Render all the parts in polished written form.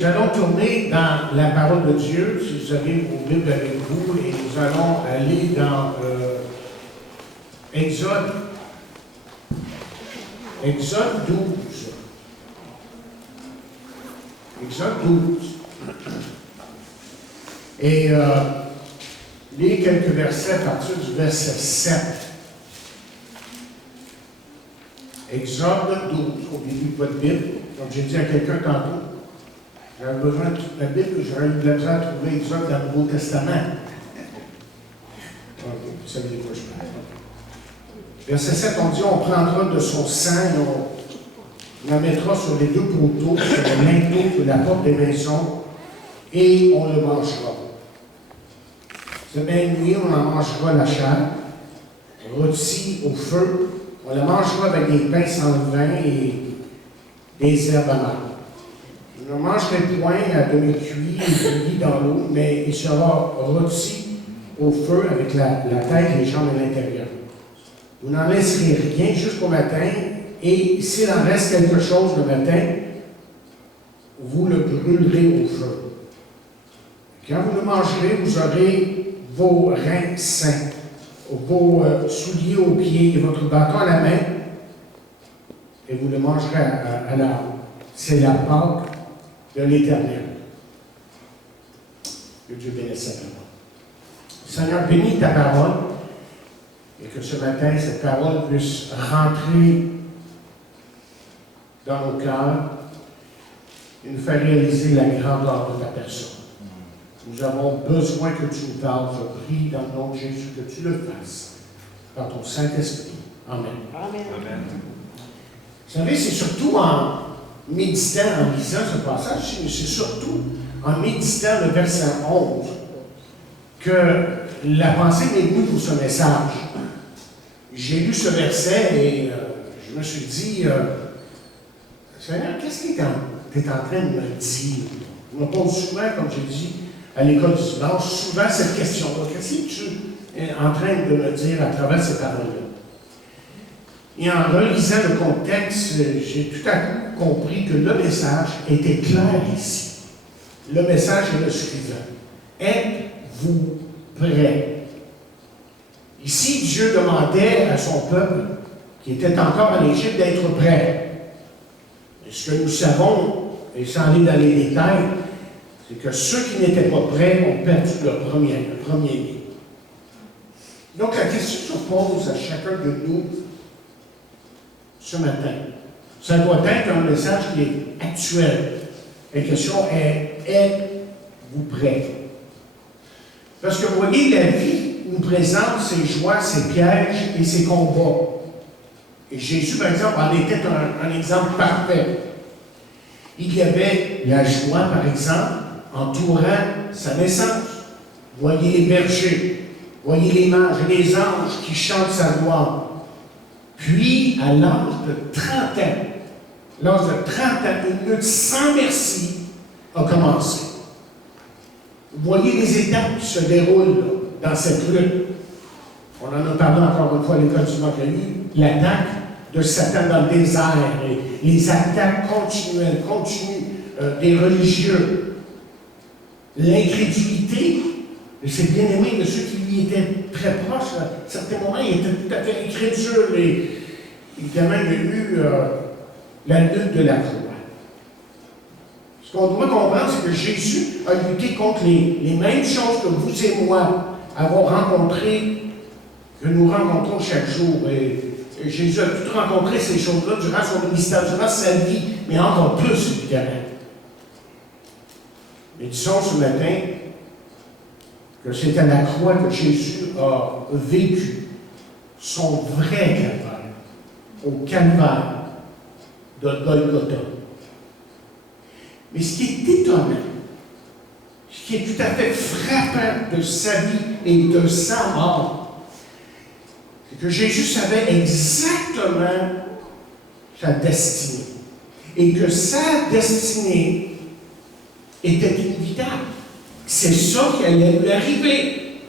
Nous allons tourner dans la parole de Dieu, si vous avez vos Bibles avec vous, et nous allons aller dans Exode 12. Exode 12. Et lire quelques versets à partir du verset 7. Exode 12, au début de votre Bible. Comme j'ai dit à quelqu'un tantôt, j'avais besoin de toute la Bible, j'aurais eu de la misère à trouver Exode dans le Nouveau Testament. Ok, vous savez de quoi je parle. Verset 7, on dit, on prendra de son sang et on la mettra sur les deux poteaux, sur le linteau de la porte des maisons, et on le mangera. Cette même nuit, on en mangera la chair, rôtie au feu, on la mangera avec des pains sans levain et des herbes amarres. Vous ne mangerez point à demi-cuit et demi dans l'eau, mais il sera rôti au feu avec la tête et les jambes à l'intérieur. Vous n'en laisserez rien jusqu'au matin, et s'il en reste quelque chose le matin, vous le brûlerez au feu. Quand vous le mangerez, vous aurez vos reins sains, vos souliers aux pieds et votre bâton à la main, et vous le mangerez à la. C'est la Pâque de l'Éternel. Que Dieu bénisse sa parole. Seigneur, bénis ta parole et que ce matin, cette parole puisse rentrer dans nos cœurs et nous faire réaliser la grandeur de ta personne. Nous avons besoin que tu nous parles. Je prie dans le nom de Jésus que tu le fasses par ton Saint-Esprit. Amen. Amen. Amen. Vous savez, c'est surtout en méditant, en lisant ce passage, mais c'est surtout en méditant le verset 11 que la pensée m'est venue pour ce message. J'ai lu ce verset et je me suis dit, Seigneur, qu'est-ce que tu es en train de me dire? Je me pose souvent, comme j'ai dit à l'école du dimanche, souvent cette question-là. Qu'est-ce que tu es en train de me dire à travers ces paroles-là? Et en relisant le contexte, j'ai tout à coup compris que le message était clair ici. Le message est le suivant. Êtes-vous prêts? Ici, Dieu demandait à son peuple, qui était encore en Égypte, d'être prêt. Et ce que nous savons, et sans aller dans les détails, c'est que ceux qui n'étaient pas prêts ont perdu le premier. Donc la question se pose à chacun de nous ce matin. Ça doit être un message qui est actuel. La question est, êtes-vous prêts? Parce que vous voyez, la vie nous présente ses joies, ses pièges et ses combats. Et Jésus, par exemple, en était un exemple parfait. Il y avait la joie, par exemple, entourant sa naissance. Voyez les bergers, voyez les mages et les anges qui chantent sa gloire. Puis, à l'âge de 30 ans, une lutte sans merci a commencé. Vous voyez les étapes qui se déroulent dans cette lutte. On en a parlé encore une fois à l'école du dimanche. Il y a eu l'attaque de Satan dans le désert, et les attaques continues des religieux, l'incrédulité de ses bien-aimés, de ceux qui lui étaient très proches. À certains moments, il était tout à fait incrédule, et évidemment, il y a eu la lutte de la croix. Ce qu'on doit comprendre, c'est que Jésus a lutté contre les mêmes choses que vous et moi avons rencontrées, que nous rencontrons chaque jour. Et Jésus a tout rencontré ces choses-là durant son ministère, durant sa vie, mais encore plus, évidemment. Mais disons ce matin que c'est à la croix que Jésus a vécu son vrai calvaire, au calvaire de Golgotha. Mais ce qui est étonnant, ce qui est tout à fait frappant de sa vie et de sa mort, c'est que Jésus savait exactement sa destinée. Et que sa destinée était inévitable. C'est ça qui allait lui arriver.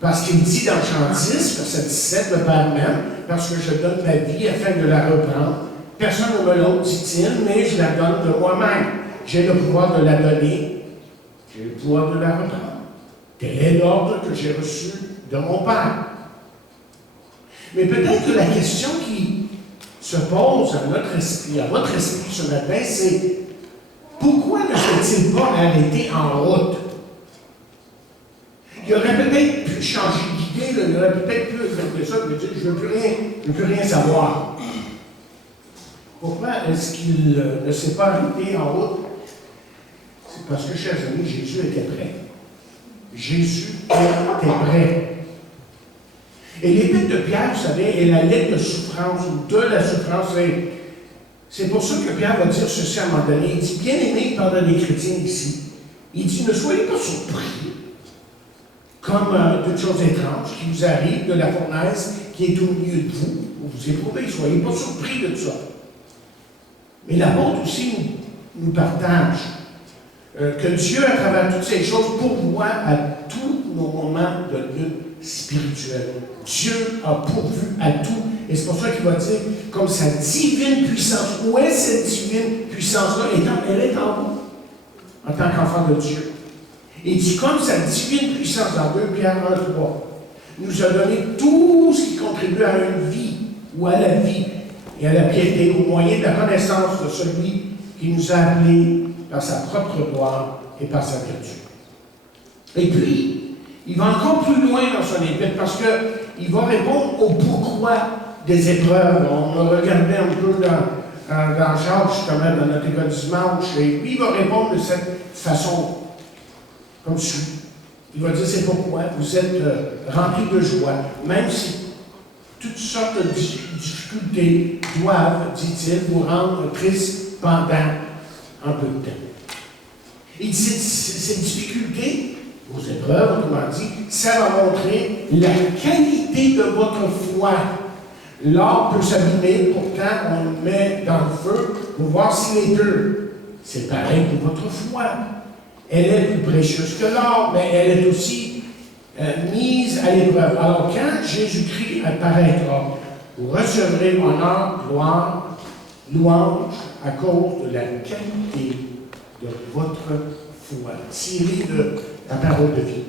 Parce qu'il dit dans Jean 10, verset 17, le Père même, parce que je donne ma vie afin de la reprendre. Personne ne me l'autre, dit-il, mais je la donne de moi-même. j'ai le pouvoir de la donner, j'ai le pouvoir de la reprendre. Tel est l'ordre que j'ai reçu de mon Père. Mais peut-être que la question qui se pose à notre esprit, à votre esprit ce matin, c'est pourquoi ne s'est-il pas arrêté en route? Il aurait peut-être pu changer d'idée, il aurait peut-être pu faire ça, mais dire je ne veux plus rien savoir. Pourquoi est-ce qu'il ne s'est pas arrêté en route? C'est parce que, chers amis, Jésus était prêt. Jésus était prêt. Et l'épître de Pierre, vous savez, est la lettre de souffrance, ou de la souffrance. C'est pour ça que Pierre va dire ceci à un moment donné. Il dit, bien-aimés par des chrétiens ici, il dit, ne soyez pas surpris, comme toutes choses étranges qui vous arrivent de la fournaise qui est au milieu de vous, où vous éprouvez, soyez pas surpris de ça. Mais l'apôtre aussi nous partage que Dieu, à travers toutes ces choses, pourvoit à tous nos moments de lutte spirituelle. Dieu a pourvu à tout. Et c'est pour ça qu'il va dire, comme sa divine puissance. Où est cette divine puissance-là? Elle est en vous, en tant qu'enfant de Dieu. Et il dit, comme sa divine puissance, dans 2 Pierre 1:3, nous a donné tout ce qui contribue à une vie, ou à la vie, et à la piété, au moyen de la connaissance de celui qui nous a appelés par sa propre gloire et par sa vertu. Et puis, il va encore plus loin dans son épître parce qu'il va répondre au pourquoi des épreuves. On a regardé un peu dans Jacques, justement, dans notre école du dimanche, et lui, il va répondre de cette façon, comme suit. Il va dire c'est pourquoi vous êtes remplis de joie, même si toutes sortes de difficultés doivent, dit-il, vous rendre tristes pendant un peu de temps. Il dit ces difficultés, vos épreuves, autrement dit, servent à montrer la qualité de votre foi. L'or peut s'abîmer, pourtant on le met dans le feu pour voir s'il est pur. C'est pareil pour votre foi. Elle est plus précieuse que l'or, mais elle est aussi mise à l'épreuve. Alors, quand Jésus-Christ apparaîtra, vous recevrez honneur, gloire, louange à cause de la qualité de votre foi, tirée de la parole de vie.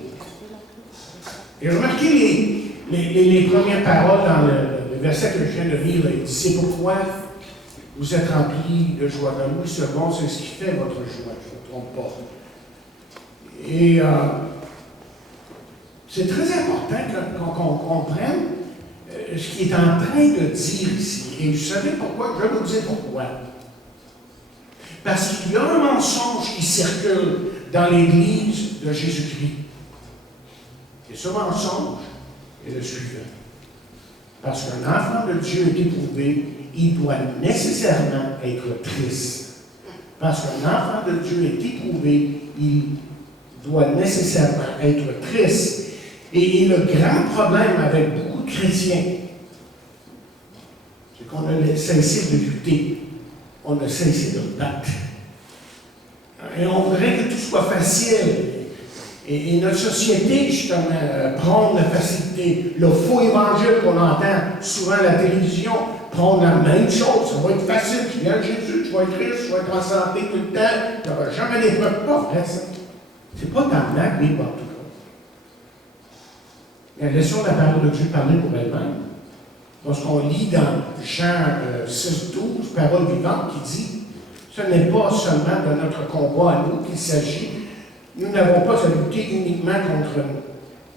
Et remarquez les premières paroles dans le verset que je viens de lire. Il dit, c'est pourquoi vous êtes remplis de joie. Dans Louis II, c'est ce qui fait votre joie, je ne me trompe pas. Et c'est très important qu'on comprenne ce qu'il est en train de dire ici. Et vous savez pourquoi? Je vais vous dire pourquoi. Parce qu'il y a un mensonge qui circule dans l'Église de Jésus-Christ. Et ce mensonge est le suivant. Parce qu'un enfant de Dieu est éprouvé, il doit nécessairement être triste. Parce qu'un enfant de Dieu est éprouvé, il doit nécessairement être triste. Et le grand problème avec beaucoup de chrétiens, c'est qu'on a cessé de lutter, on a cessé de battre. Et on voudrait que tout soit facile. Et notre société, justement, prône la facilité. Le faux évangile qu'on entend souvent à la télévision prône la même chose. Ça va être facile. Tu viens de Jésus, tu vas être riche, tu vas être en santé tout le temps. Tu n'auras jamais d'épreuve. Pas vrai, ça. C'est pas dans la Bible, en tout cas. Laissons la parole de Dieu parler pour elle-même. Lorsqu'on lit dans Jean 6:12, parole vivante, qui dit ce n'est pas seulement de notre combat à nous qu'il s'agit. Nous n'avons pas à lutter uniquement contre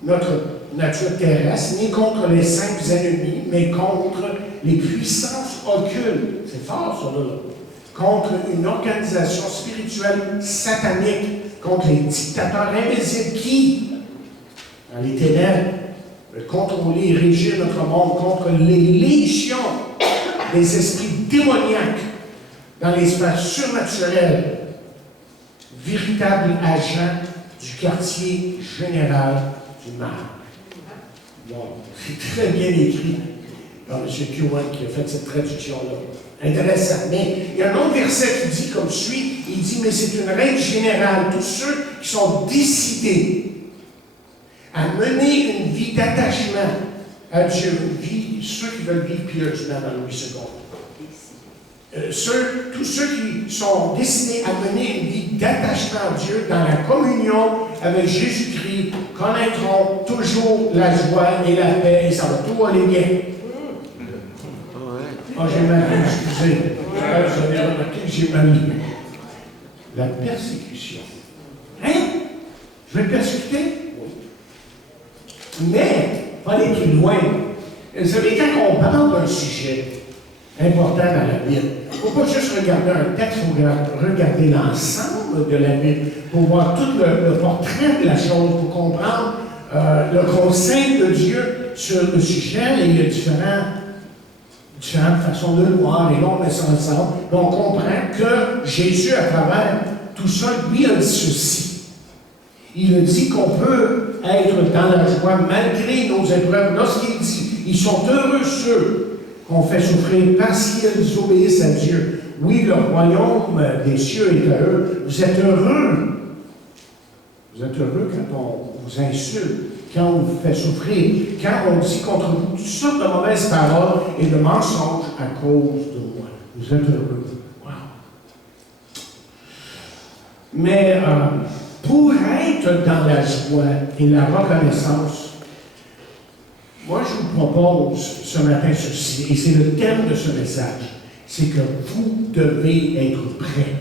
notre nature terrestre, ni contre les simples ennemis, mais contre les puissances occultes. C'est fort, ça, là. Contre une organisation spirituelle satanique, contre les dictateurs invisibles qui, dans les ténèbres, veulent contrôler et régir notre monde, contre les légions des esprits démoniaques dans l'espace surnaturel, véritable agent du quartier général du mal. Bon, c'est très bien écrit par M. Kewan qui a fait cette traduction-là. Intéressant. Mais il y a un autre verset qui dit comme suit, il dit, mais c'est une règle générale, tous ceux qui sont décidés à mener une vie d'attachement à Dieu, une vie, ceux qui veulent vivre pieusement dans Louis II. tous ceux qui sont destinés à mener une vie d'attachement à Dieu dans la communion avec Jésus-Christ connaîtront toujours la joie et la paix et ça va tout aller bien. Oh, j'ai mal lu, excusez. Vous avez remarqué que j'ai mal lu. La persécution. Hein? Je vais persécuter? Oui. Mais, il faut aller plus loin. Vous savez, quand on parle d'un sujet important dans la Bible, il ne faut pas juste regarder un texte, il faut regarder l'ensemble de la Bible pour voir tout le portrait de la chose, pour comprendre le conseil de Dieu sur le sujet. Et il y a différentes façons de le voir, et là on met ça ensemble. On comprend que Jésus, à travers tout ça, lui a dit ceci. Il a dit qu'on peut être dans la joie malgré nos épreuves. Lorsqu'il dit, ils sont heureux ceux qu'on fait souffrir parce qu'ils obéissent à Dieu. Oui, le royaume des cieux est à eux. Vous êtes heureux. Vous êtes heureux quand on vous insulte, quand on vous fait souffrir, quand on dit contre vous toutes sortes de mauvaises paroles et de mensonges à cause de moi. Vous êtes heureux. Wow. Mais pour être dans la joie et la reconnaissance, moi je vous propose ce matin ceci, et c'est le thème de ce message, c'est que vous devez être prêts.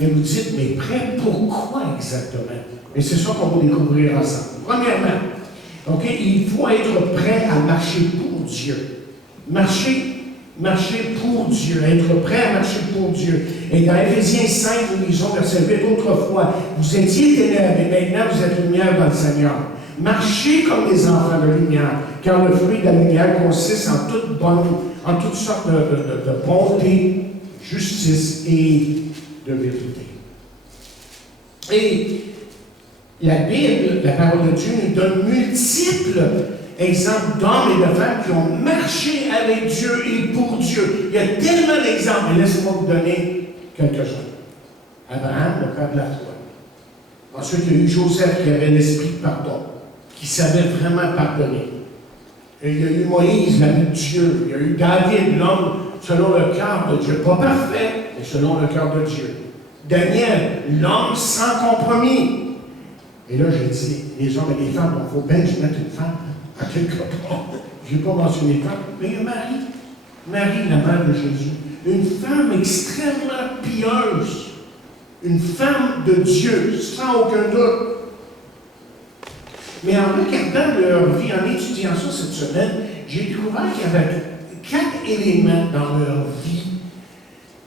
Mais vous dites, mais prêt pourquoi exactement? Et c'est ça qu'on va découvrir ensemble. Premièrement, il faut être prêt à marcher pour Dieu. Marcher pour Dieu, être prêt à marcher pour Dieu. Et dans Éphésiens 5, nous lisons verset 8, autrefois, vous étiez ténèbres, et maintenant vous êtes lumière dans le Seigneur. Marchez comme des enfants de lumière, car le fruit de la lumière consiste en toutes sortes de bonté, justice et de vérité. Et la Bible, la parole de Dieu, nous donne multiples exemples d'hommes et de femmes qui ont marché avec Dieu et pour Dieu. Il y a tellement d'exemples, mais laissez-moi vous donner quelques-uns. Abraham, le père de la foi. Ensuite, il y a eu Joseph qui avait l'esprit de pardon, qui savait vraiment pardonner. Et il y a eu Moïse, l'ami de Dieu. Il y a eu David, l'homme selon le cœur de Dieu. Pas parfait, mais selon le cœur de Dieu. Daniel, l'homme sans compromis. Et là, j'ai dit, les hommes et les femmes, il faut bien que je mette une femme à quelque part. Je n'ai pas mentionné femme, mais il y a Marie. Marie, la mère de Jésus. Une femme extrêmement pieuse. Une femme de Dieu, sans aucun doute. Mais en regardant leur vie, en étudiant ça cette semaine, j'ai découvert qu'il y avait 4 éléments dans leur vie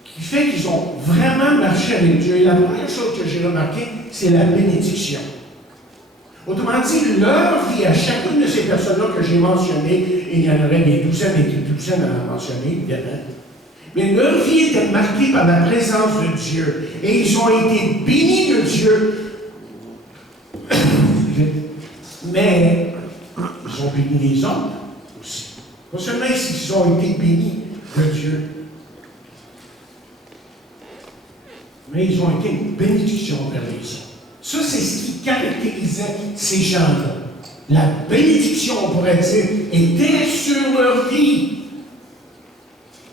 qui fait qu'ils ont vraiment marché avec Dieu. Et la première chose que j'ai remarquée, c'est la bénédiction. Autrement dit, leur vie à chacune de ces personnes-là que j'ai mentionnées, et il y en aurait des douzaines et des douzaines à mentionner, évidemment, mais leur vie était marquée par la présence de Dieu. Et ils ont été bénis de Dieu. Mais ils ont béni les autres aussi. Pas seulement s'ils ont été bénis de Dieu, mais ils ont été une bénédiction vers les autres. Ça, c'est ce qui caractérisait ces gens-là. La bénédiction, on pourrait dire, était sur leur vie.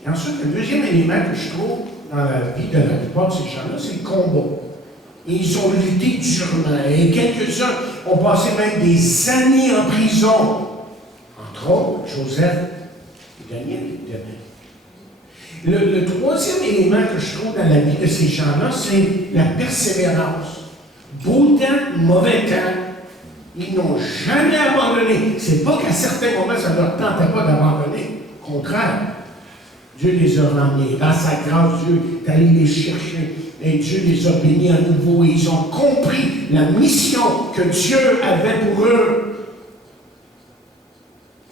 Et ensuite, le deuxième élément que je trouve dans la vie de la plupart de ces gens-là, c'est le combat. Et ils ont lutté durement. Et quelques-uns ont passé même des années en prison. Entre autres, Joseph et Daniel, évidemment. Le troisième élément que je trouve dans la vie de ces gens-là, c'est la persévérance. Beau temps, mauvais temps, ils n'ont jamais abandonné. C'est pas qu'à certains moments, ça ne leur tentait pas d'abandonner. Au contraire, Dieu les a ramenés. Dans sa grâce, Dieu est allé les chercher. Et Dieu les a bénis à nouveau. Et ils ont compris la mission que Dieu avait pour eux.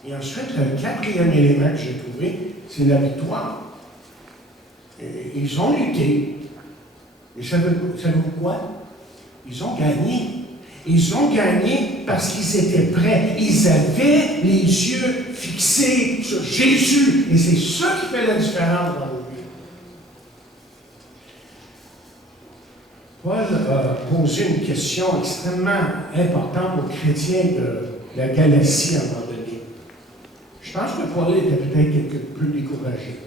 Et ensuite, le quatrième élément que j'ai trouvé, c'est la victoire. Et ils ont lutté. Et savez-vous quoi? Ils ont gagné. Ils ont gagné parce qu'ils étaient prêts. Ils avaient les yeux fixés sur Jésus. Et c'est ça qui fait la différence dans nos vies. Paul a posé une question extrêmement importante aux chrétiens de la Galatie à un moment donné. Je pense que Paul était peut-être quelque peu découragé.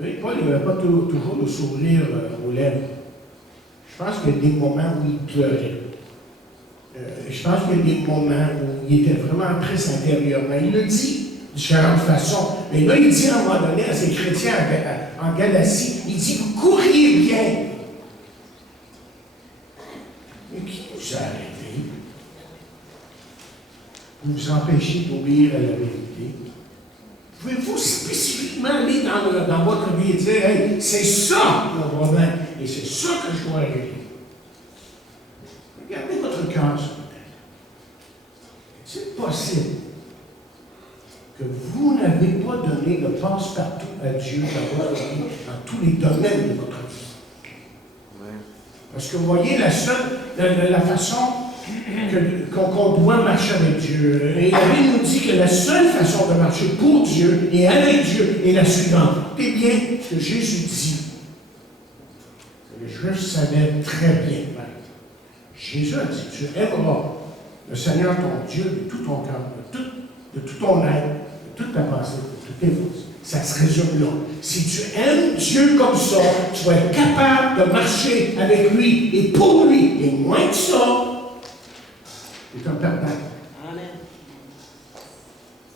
Oui, Paul, il n'avait pas toujours le sourire aux lèvres. Je pense qu'il y a des moments où il pleurait. Je pense qu'il y a des moments où il était vraiment triste intérieurement. Il le dit de différentes façons. Mais là, il dit à un moment donné à ses chrétiens en Galatie, il dit, vous courriez bien. Mais qui vous a arrêté pour vous empêcher d'obéir à la vérité? Pouvez-vous spécifiquement aller dans votre vie et dire, hey, c'est ça mon problème, et c'est ça que je dois régler? Regardez votre cœur ce matin. C'est possible que vous n'avez pas donné de passe-partout à Dieu dans votre vie, dans tous les domaines de votre vie. Parce que vous voyez, la façon qu'on doit marcher avec Dieu. Et la Bible nous dit que la seule façon de marcher pour Dieu et avec Dieu est la suivante. Écoutez bien ce que Jésus dit. Les Juifs savaient très bien. Jésus a dit, tu aimeras le Seigneur ton Dieu de tout ton cœur, de tout ton être, de toute ta pensée, de toutes tes forces. Ça se résume là. Si tu aimes Dieu comme ça, tu vas être capable de marcher avec lui et pour lui. Et moins que ça, tu es un perdant. Amen.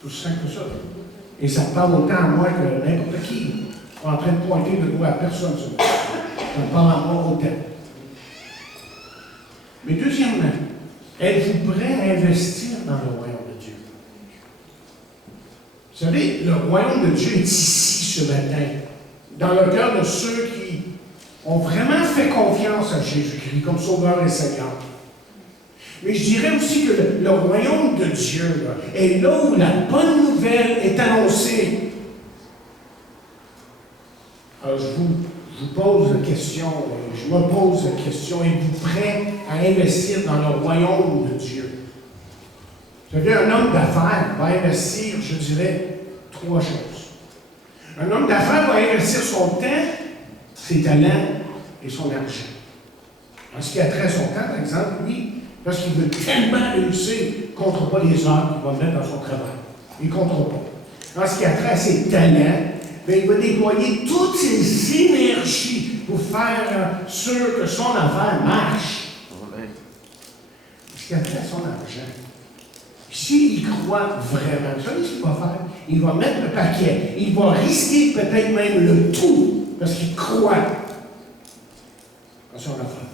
Tout simple que ça. Et ça parle autant à moi que n'importe qui. En train de pointer le doigt à personne. Ça parle à moi autant. Mais deuxièmement, êtes-vous prêt à investir dans le royaume de Dieu? Vous savez, le royaume de Dieu est ici ce matin, dans le cœur de ceux qui ont vraiment fait confiance à Jésus-Christ comme Sauveur et Seigneur. Mais je dirais aussi que le royaume de Dieu là, est là où la bonne nouvelle est annoncée. Alors je vous pose la question, je me pose la question, êtes-vous prêt à investir dans le royaume de Dieu? Vous savez, un homme d'affaires va investir, je dirais, 3 choses. Un homme d'affaires va investir son temps, ses talents et son argent. En ce qui a trait à son temps, par exemple, lui, parce qu'il veut tellement réussir, il ne comptera pas les heures qu'il va mettre dans son travail. Il ne comptera pas. En ce qui a trait à ses talents, bien, il va déployer toutes ses énergies pour faire sûr que son affaire marche. En ce qui a trait à son argent, s'il y croit vraiment, vous savez ce qu'il va faire? Il va mettre le paquet. Il va risquer peut-être même le tout, parce qu'il croit à son affaire.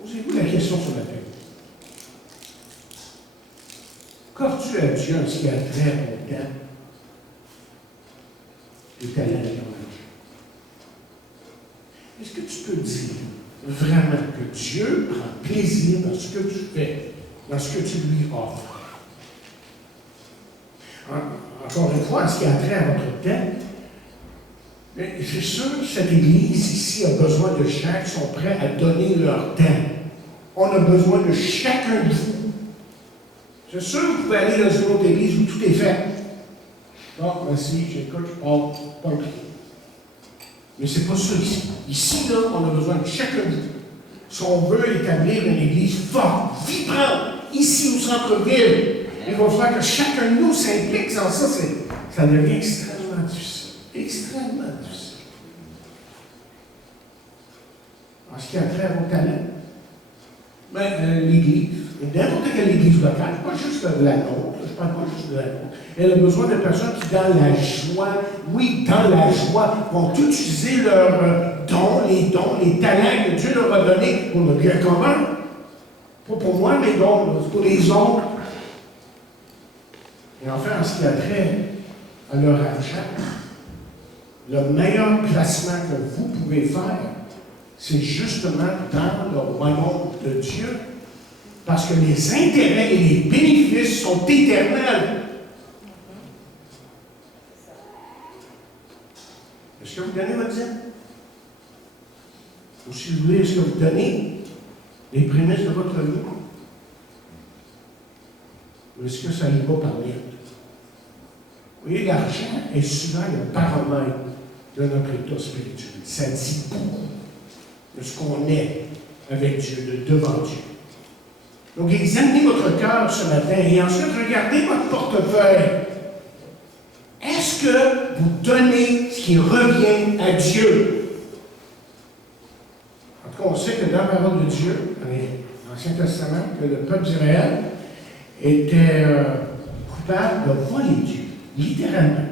Posez-vous la question sur la tête. Qu'as-tu à Dieu en ce qui a trait au temps, les talents et ton argent? Est-ce que tu peux dire vraiment que Dieu prend plaisir dans ce que tu fais, dans ce que tu lui offres? Encore une fois, en ce qui a trait à votre temps, c'est sûr que cette Église ici a besoin de gens qui sont prêts à donner leur temps. On a besoin de chacun de vous. C'est sûr que vous pouvez aller dans une autre Église où tout est fait. Bon, merci, j'écoute, je parle, pas oublié. Mais c'est pas ça ici. Ici, là, on a besoin de chacun de vous. Si on veut établir une Église forte, vibrante, ici au centre-ville, il va falloir que chacun de nous s'implique dans ça. Ça devient extrêmement difficile. Extrêmement difficile. En ce qui a trait à vos talents, l'Église, n'importe quelle Église locale, pas juste la nôtre, je ne parle pas juste de la nôtre, elle a besoin de personnes qui, dans la joie, oui, dans la joie, vont utiliser leurs dons, les talents que Dieu leur a donnés pour le bien commun. Pas pour moi, mais donc pour les autres. Et enfin, en ce qui a trait à leur argent, le meilleur placement que vous pouvez faire, c'est justement dans le royaume de Dieu, parce que les intérêts et les bénéfices sont éternels. Est-ce que vous donnez votre dîme? Ou si vous voulez, est-ce que vous donnez les prémices de votre vie? Ou est-ce que ça y va par lettre? Vous voyez, l'argent est souvent le paramètre de notre état spirituel. Ça dit beaucoup de ce qu'on est avec Dieu, devant Dieu. Donc, examinez votre cœur ce matin et ensuite regardez votre portefeuille. Est-ce que vous donner ce qui revient à Dieu. En tout cas, on sait que dans la parole de Dieu, dans l'Ancien Testament, que le peuple d'Israël était coupable de voler Dieu, littéralement.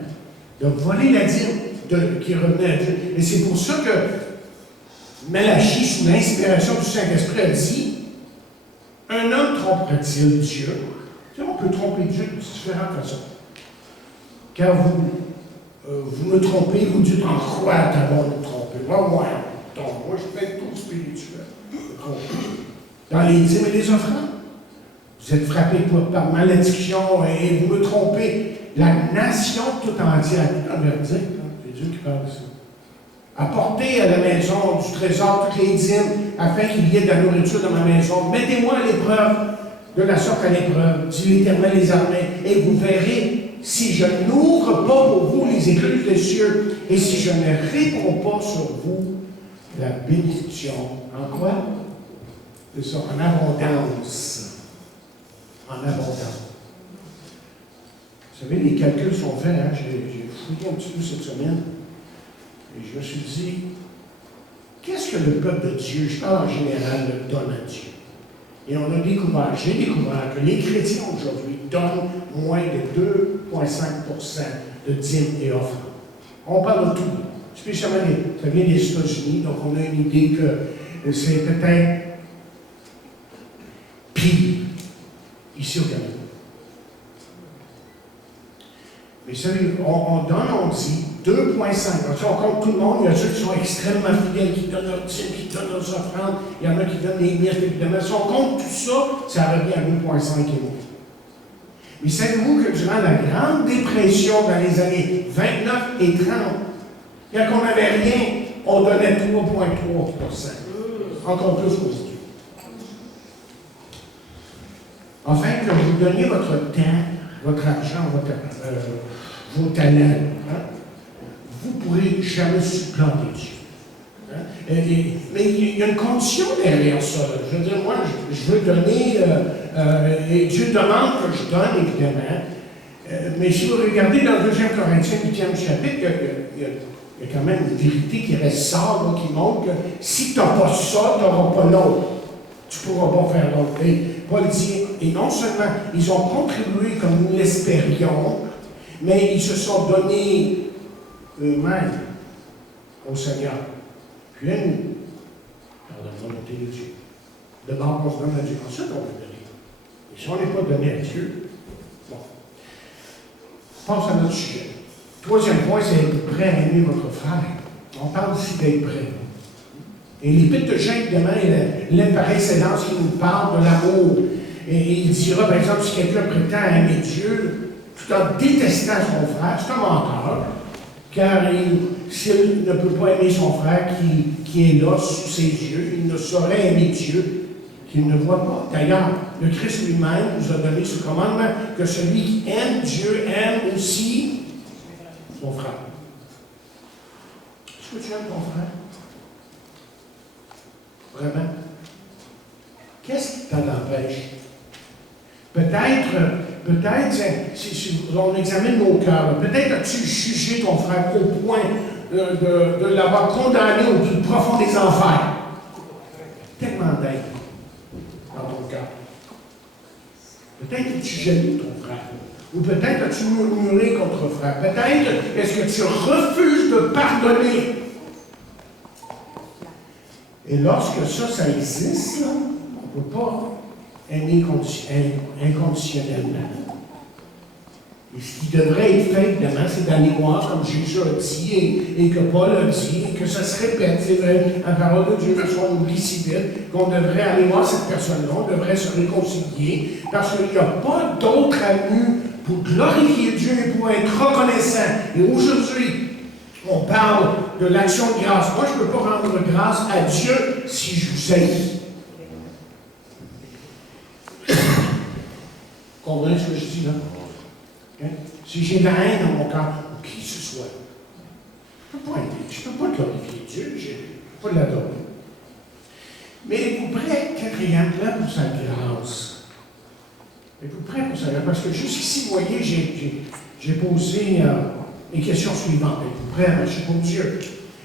De voler la dîme qui revenait à Dieu. Et c'est pour ça que Malachie, sous l'inspiration du Saint-Esprit, a dit un homme trompera-t-il Dieu? On peut tromper Dieu de différentes façons. Car vous me trompez, vous dites en quoi t'avons me tromper? Moi, je fais tout spirituel. Dans les dîmes et les offrandes, vous êtes frappés par malédiction et vous me trompez. La nation tout entière, un verdict, c'est Dieu qui parle ici. Apportez à la maison du trésor toutes les dîmes, afin qu'il y ait de la nourriture dans ma maison. Mettez-moi à l'épreuve, de la sorte à l'épreuve, dit l'Éternel des armées, et vous verrez si je n'ouvre pas pour vous les écluses des cieux, et si je ne réponds pas sur vous la bénédiction. En quoi? C'est ça, en abondance. En abondance. Vous savez, les calculs sont faits, hein? J'ai fouillé un petit peu cette semaine, et je me suis dit, qu'est-ce que le peuple de Dieu, je parle en général, donne à Dieu? Et on a découvert, j'ai découvert que les chrétiens aujourd'hui donnent moins de 2,5% de dîmes et offrandes. On parle de tout, spécialement, ça vient des États-Unis, donc on a une idée que c'est peut-être pire ici au Canada. Mais ça, on donne, on dit 2,5. Si on compte tout le monde, il y a ceux qui sont extrêmement fidèles, qui donnent leurs dîmes, qui donnent leurs offrandes, il y en a qui donnent des miettes, évidemment. Si on compte tout ça, ça revient à 2,5 et moins. Mais savez-vous que durant la Grande Dépression dans les années 29 et 30, quand on n'avait rien, on donnait 3,3%. Encore plus qu'aujourd'hui. Enfin, que vous donniez votre temps, votre argent, vos talents, hein, vous ne pourrez jamais supplanter Dieu. Hein? Mais il y a une condition derrière ça. Je veux dire, moi, je veux donner, et Dieu demande que je donne, évidemment. Mais si vous regardez dans le 2 Corinthiens, 8e chapitre, il y a quand même une vérité qui ressort, là, qui montre que si tu n'as pas ça, tu n'auras pas l'autre. Tu ne pourras pas faire l'autre. Et Paul dit, et non seulement ils ont contribué comme nous l'espérions, mais ils se sont donnés eux-mêmes au Seigneur. Puis à nous, par la volonté de Dieu. D'abord, on se donne à Dieu. Ensuite, on va donner. Et si on n'est pas donné à Dieu, bon. Pense à notre sujet. Troisième point, c'est être prêt à aimer votre frère. On parle ici d'être prêt. Et l'Épître de Jean, évidemment, il a par excellence qui nous parle de l'amour. Et il dira, par exemple, si quelqu'un prétend aimer Dieu, tout en détestant son frère, c'est un menteur, car s'il ne peut pas aimer son frère qui est là sous ses yeux, il ne saurait aimer Dieu qu'il ne voit pas. D'ailleurs, le Christ lui-même nous a donné ce commandement que celui qui aime Dieu aime aussi son frère. Est-ce que tu aimes ton frère? Vraiment? Qu'est-ce qui t'en empêche? Peut-être, si on examine nos cœurs, peut-être as-tu jugé ton frère au point de l'avoir condamné au plus profond des enfers. Tellement d'aide dans ton cœur. Peut-être as-tu jaloux ton frère. Ou peut-être as-tu murmuré contre ton frère. Peut-être est-ce que tu refuses de pardonner. Et lorsque ça existe, là, on ne peut pas aimer inconditionnellement. Et ce qui devrait être fait, évidemment, c'est d'aller voir, comme Jésus a dit, et que Paul a dit, et que ça se répète, c'est vrai, la parole de Dieu, que soit on oublie si vite, qu'on devrait aller voir cette personne-là, on devrait se réconcilier, parce qu'il n'y a pas d'autre avenue pour glorifier Dieu et pour être reconnaissant. Et aujourd'hui, on parle de l'action de grâce. Moi, je ne peux pas rendre grâce à Dieu si je vous haïs. Comprenez ce que je dis là? Hein? Si j'ai de la haine dans mon cœur, ou qui que ce soit, je ne peux pas glorifier Dieu, je ne peux pas l'adorer. Mais êtes-vous prêts, quatrième plan, pour sa grâce? Êtes-vous prêts pour sa grâce? Parce que jusqu'ici, vous voyez, j'ai posé Les questions suivantes. Êtes-vous prêt à marcher pour Dieu?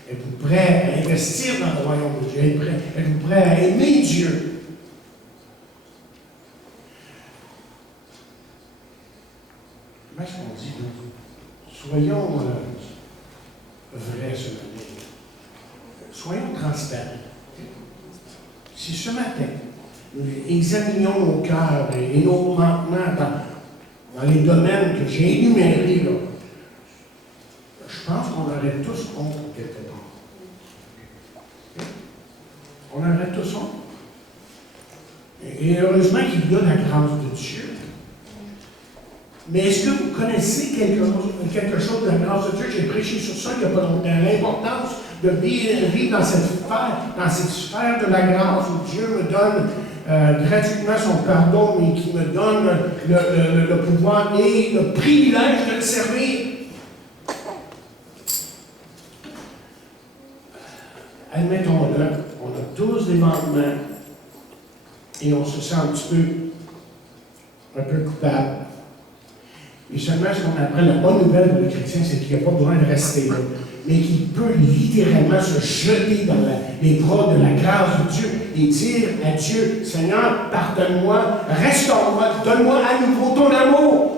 Êtes-vous prêt à investir dans le royaume de Dieu? Êtes-vous prêt à aimer Dieu? Comment est-ce qu'on dit, là? Soyons vrais ce matin. Soyons transparents. Si ce matin, nous examinions nos cœurs et nos manquements dans les domaines que j'ai énumérés, là, je pense qu'on aurait tous honte quelque part. On aurait tous honte. Et heureusement qu'il y a la grâce de Dieu. Mais est-ce que vous connaissez quelque chose de la grâce de Dieu? J'ai prêché sur ça il n'y a pas longtemps. L'importance de vivre dans cette sphère de la grâce où Dieu me donne gratuitement son pardon, mais qui me donne le pouvoir et le privilège de le servir. Admettons-le, on a tous des manquements et on se sent un peu coupable. Et seulement ce qu'on apprend, la bonne nouvelle pour les chrétiens, c'est qu'il n'y a pas besoin de rester là, mais qu'il peut littéralement se jeter dans les bras de la grâce de Dieu et dire à Dieu, Seigneur, pardonne-moi, restaure-moi, donne-moi à nouveau ton amour.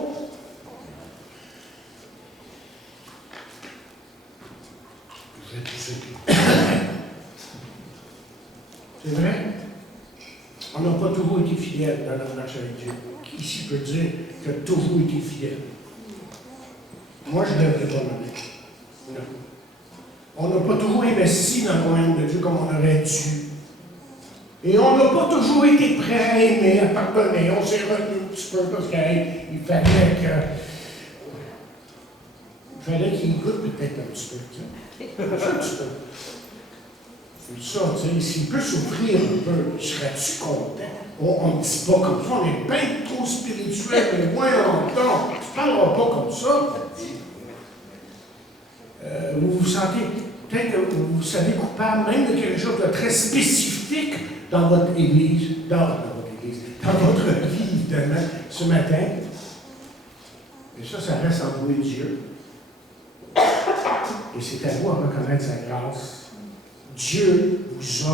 C'est vrai? On n'a pas toujours été fidèles dans notre marche avec Dieu. Qui ici peut dire qu'il a toujours été fidèle? Moi, je ne devrais pas me dire. Non. On n'a pas toujours investi dans le royaume de Dieu comme on aurait dû. Et on n'a pas toujours été prêt à aimer, à pardonner. On s'est retenu un petit peu parce qu'il fallait qu'il goûte peut-être un petit peu. Un petit peu. C'est ça, tu sais, s'il peut souffrir un peu, serais-tu content? On ne dit pas comme ça, on est bien trop spirituel, mais moins longtemps. Tu ne parleras pas comme ça. Vous vous sentez, peut-être que vous vous savez coupable même de quelque chose de très spécifique dans votre Église, dans votre vie, évidemment, ce matin. Mais ça reste en vous et Dieu. Et c'est à vous à reconnaître sa grâce. Dieu vous a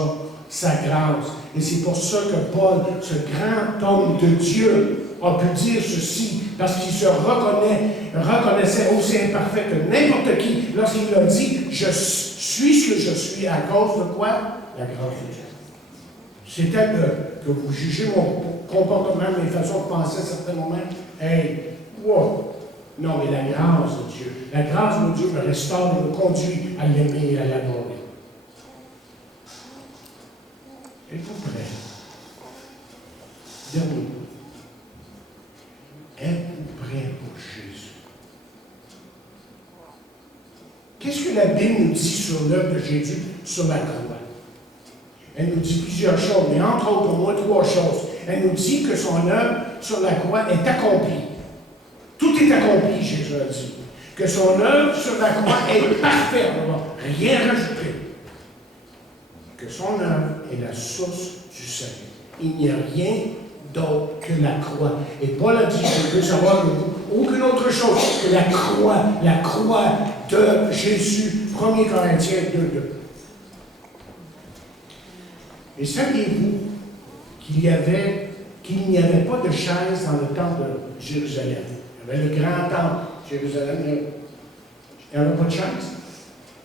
sa grâce. Et c'est pour ça que Paul, ce grand homme de Dieu, a pu dire ceci, parce qu'il se reconnaissait aussi imparfait que n'importe qui, lorsqu'il a dit « Je suis ce que je suis à cause de quoi? » La grâce de Dieu. C'était que vous jugez mon comportement, mes façons de penser à certains moments. Hey, wow! Non, mais la grâce de Dieu. La grâce de Dieu me restaure et me conduit à l'aimer et à l'adorer. Êtes-vous prêts? Dernier. Êtes-vous prêts pour Jésus? Qu'est-ce que la Bible nous dit sur l'œuvre de Jésus sur la croix? Elle nous dit plusieurs choses, mais entre autres, au moins 3 choses. Elle nous dit que son œuvre sur la croix est accomplie. Tout est accompli, Jésus a dit. Que son œuvre sur la croix est parfaite, on ne va rien rajouter. Que son œuvre est la source du salut. Il n'y a rien d'autre que la croix. Et Paul a dit, je veux savoir de vous, aucune autre chose que la croix de Jésus. 1 Corinthiens 2:2. Et saviez-vous qu'il n'y avait pas de chaise dans le temple de Jérusalem? Il y avait le grand temple de Jérusalem, il n'y avait pas de chaise.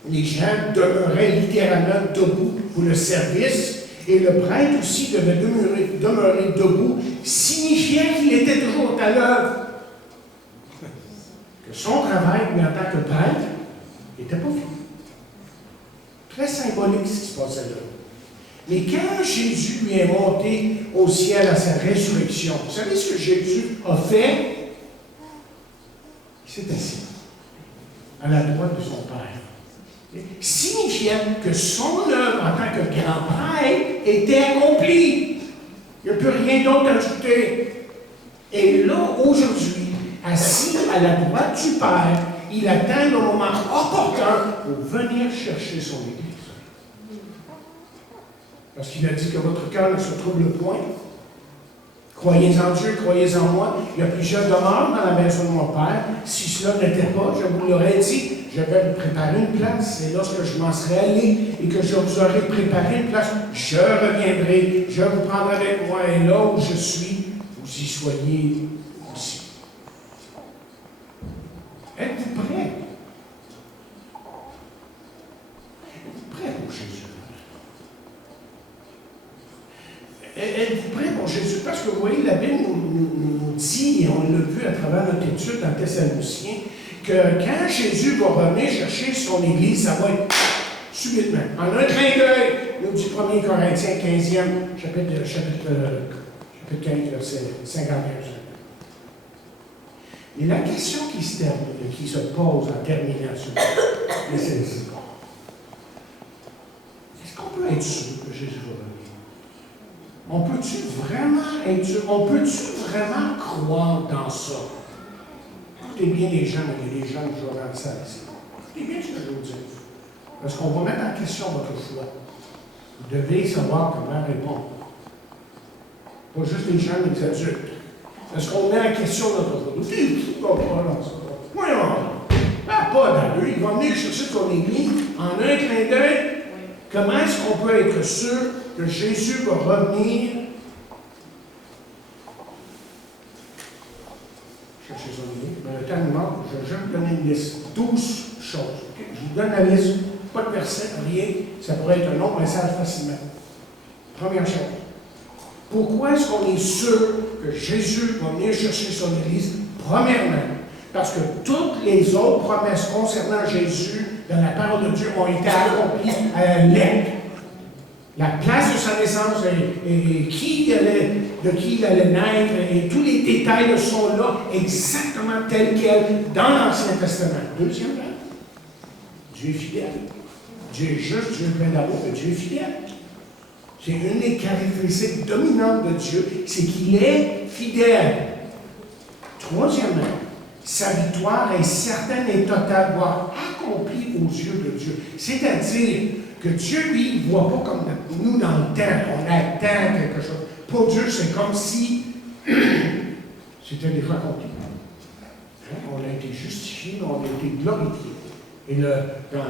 Les gens demeuraient littéralement debout pour le service, et le prêtre aussi devait demeurer debout, signifiant qu'il était toujours à l'œuvre. Que son travail, lui, en tant que prêtre, n'était pas fini. Très symbolique ce qui se passait là. Mais quand Jésus lui est monté au ciel à sa résurrection, vous savez ce que Jésus a fait? Il s'est assis à la droite de son Père. Signifiant que son œuvre en tant que grand prêtre était accomplie. Il n'y a plus rien d'autre à ajouter. Et là, aujourd'hui, assis à la droite du Père, il attend le moment opportun pour venir chercher son Église. Parce qu'il a dit que votre cœur ne se trouble point. Croyez en Dieu, croyez en moi. Il y a plusieurs demeures dans la maison de mon Père. Si cela n'était pas, je vous l'aurais dit, je vais vous préparer une place. Et lorsque je m'en serai allé et que je vous aurai préparé une place, je reviendrai, je vous prendrai avec moi. Et là où je suis, vous y soyez aussi. Êtes-vous prêts? Êtes-vous prêts pour Jésus? Êtes-vous prêts pour Jésus? Parce que vous voyez, la Bible nous dit, et on l'a vu à travers notre étude dans Thessaloniciens, que quand Jésus va revenir chercher son Église, ça va être subitement. En un clin d'œil, nous dit 1 Corinthiens 15e, chapitre 15, verset 51. Mais la question qui se pose en terminant sur c'est celle-ci. Est-ce qu'on peut être sûr que Jésus va revenir? On peut-tu vraiment être sûr? On peut-tu vraiment croire dans ça? Écoutez bien les gens, il y a des gens qui jouent dans la salle ici. Écoutez bien ce que je veux dire. Parce qu'on va mettre en question votre foi. Vous devez savoir comment répondre. Pas juste les gens, mais les adultes. Est-ce qu'on met en question notre foi? Vous dites, pas dans ça. Voyons. Pas d'allure. Il va venir chercher son église en un clin d'œil. Comment est-ce qu'on peut être sûr que Jésus va revenir chercher son église? Dans le temps de mort, je vais vous donner une liste. 12 choses. Okay? Je vous donne la liste. Pas de verset, rien. Ça pourrait être un long message facilement. Première chose. Pourquoi est-ce qu'on est sûr que Jésus va venir chercher son Église? Premièrement, parce que toutes les autres promesses concernant Jésus dans la parole de Dieu ont été accomplies à la lettre. La place de sa naissance et de qui il allait naître et tous les détails sont là exactement tels quels dans l'Ancien Testament. Deuxièmement, Dieu est fidèle. Dieu est juste, Dieu est plein d'amour, mais Dieu est fidèle. C'est une des caractéristiques dominantes de Dieu, c'est qu'il est fidèle. Troisièmement, sa victoire est certaine et totale, voire accomplie aux yeux de Dieu. C'est-à-dire que Dieu, lui, ne voit pas comme nous dans le temps, on attend quelque chose. Pour Dieu, c'est comme si c'était déjà accompli. Hein? On a été justifiés, on a été glorifiés. Et dans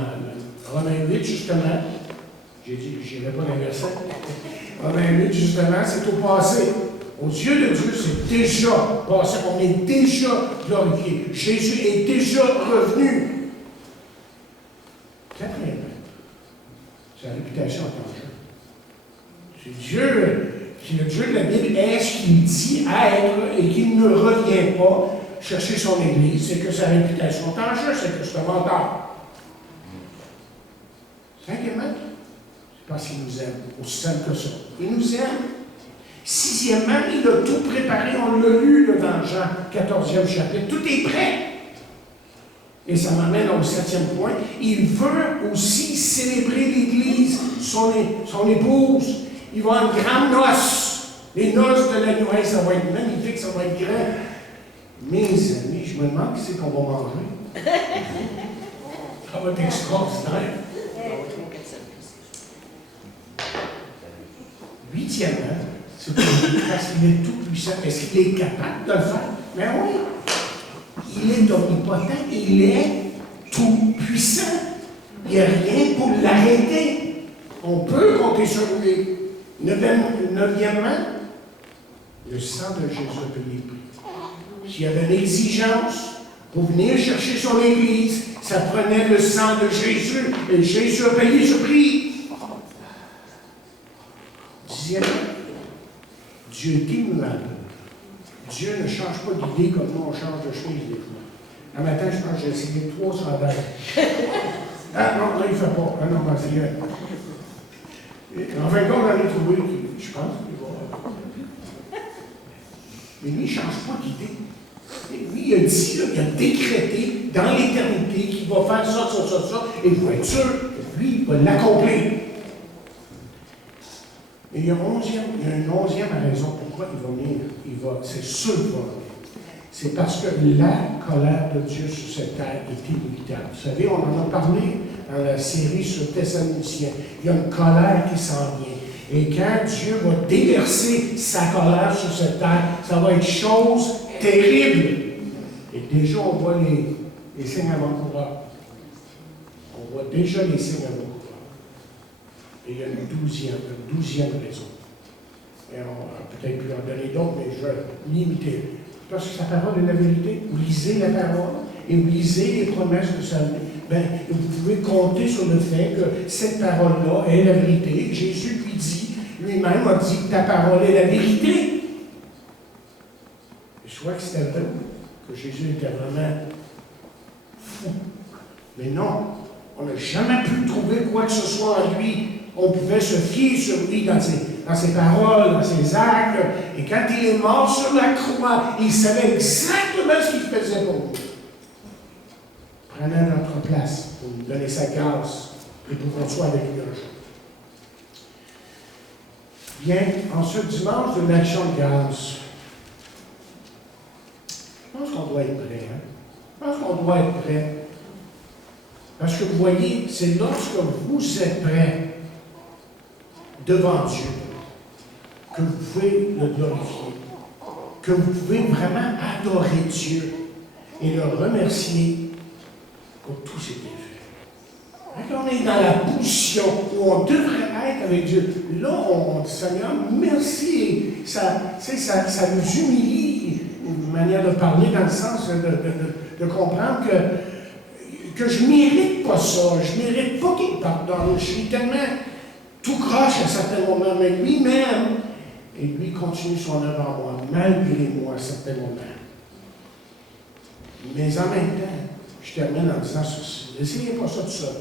Romains 8, justement, j'ai dit que je n'irai pas dans le verset. Romains 8, justement, c'est au passé. Aux yeux de Dieu, c'est déjà passé. On est déjà glorifié. Jésus est déjà revenu. Quatrièmement, sa réputation est en jeu. C'est Dieu, qui le Dieu de la Bible est ce qu'il dit être et qu'il ne revient pas chercher son Église. C'est que sa réputation est en jeu, c'est que c'est un menteur. Cinquièmement, c'est parce qu'il nous aime, aussi simple que ça. Il nous aime. Sixièmement, il a tout préparé, on l'a lu là, dans Jean 14e chapitre, tout est prêt. Et ça m'amène au 7e point. Il veut aussi célébrer l'Église, son épouse. Il va avoir une grande noce. Les noces de la Noël, ça va être magnifique, ça va être grand. Mes amis, je me demande qui c'est qu'on va manger. Ça va être extraordinaire. Huitièmement, c'est parce qu'il est tout puissant. Est-ce qu'il est capable de le faire? Mais oui. Il est omnipotent, il est tout puissant. Il n'y a rien pour l'arrêter. On peut compter sur lui. Neuvièmement, le sang de Jésus a payé le prix. S'il y avait une exigence pour venir chercher son Église, ça prenait le sang de Jésus. Et Jésus a payé ce prix. Dixièmement, Dieu est immuable. Dieu ne change pas d'idée comme nous, on change de choses des fois. Un matin, je pense que j'ai essayé 3 sondages. Ah non, là, il ne fait pas. Ah non, vas-y. En fin de compte, on en a trouvé qui, je pense, qu'il va. Mais lui, il ne change pas d'idée. Lui, il a dit, là, il a décrété dans l'éternité qu'il va faire ça, et il faut être sûr que lui, il va l'accomplir. Et il y a une 11e raison pourquoi il va venir. C'est sûr qu'il va venir. C'est parce que la colère de Dieu sur cette terre est inévitable. Vous savez, on en a parlé dans la série sur Thessaloniciens. Il y a une colère qui s'en vient. Et quand Dieu va déverser sa colère sur cette terre, ça va être chose terrible. Et déjà, on voit les signes avant-coureurs. On voit déjà les signes avant-coureurs. Et il y a une douzième raison. Et on va peut-être plus en donner d'autres, mais je vais limiter. Parce que sa parole est la vérité. Vous lisez la parole et vous lisez les promesses de sa vie. Ben, vous pouvez compter sur le fait que cette parole-là est la vérité. Jésus lui dit, lui-même a dit que ta parole est la vérité. Et je crois que c'était vrai, que Jésus était vraiment fou. Mais non, on n'a jamais pu trouver quoi que ce soit en lui. On pouvait se fier sur lui dans ses paroles, dans ses actes. Et quand il est mort sur la croix, il savait exactement ce qu'il faisait pour nous. Prenant notre place pour nous donner sa grâce et pour qu'on soit avec lui un jour. Bien, en ce dimanche de l'action de grâce, je pense qu'on doit être prêt. Je pense qu'on doit être prêt. Parce que vous voyez, c'est lorsque vous êtes prêt devant Dieu que vous pouvez le glorifier, que vous pouvez vraiment adorer Dieu et le remercier pour tous ses bienfaits. Quand on est dans la position où on devrait être avec Dieu, là, on dit, Seigneur, merci. Ça nous humilie, une manière de parler dans le sens de comprendre que je ne mérite pas ça. Je ne mérite pas qu'il me pardonne. Je suis tellement tout croche à certains moments, mais lui-même, et lui continue son œuvre en moi, malgré moi à certains moments. Mais en même temps, je termine en disant ceci. N'essayez pas ça tout seul.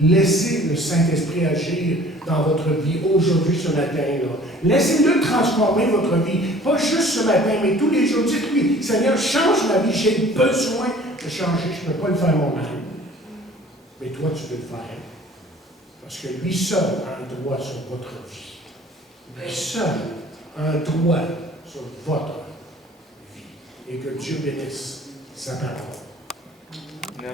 Laissez le Saint-Esprit agir dans votre vie aujourd'hui, ce matin-là. Laissez-le transformer votre vie. Pas juste ce matin, mais tous les jours. Dites-lui, Seigneur, change ma vie. J'ai besoin de changer. Je ne peux pas le faire moi-même. Mais toi, tu peux le faire. Parce que lui seul a un droit sur votre vie. Lui seul a un droit sur votre vie. Et que Dieu bénisse sa parole.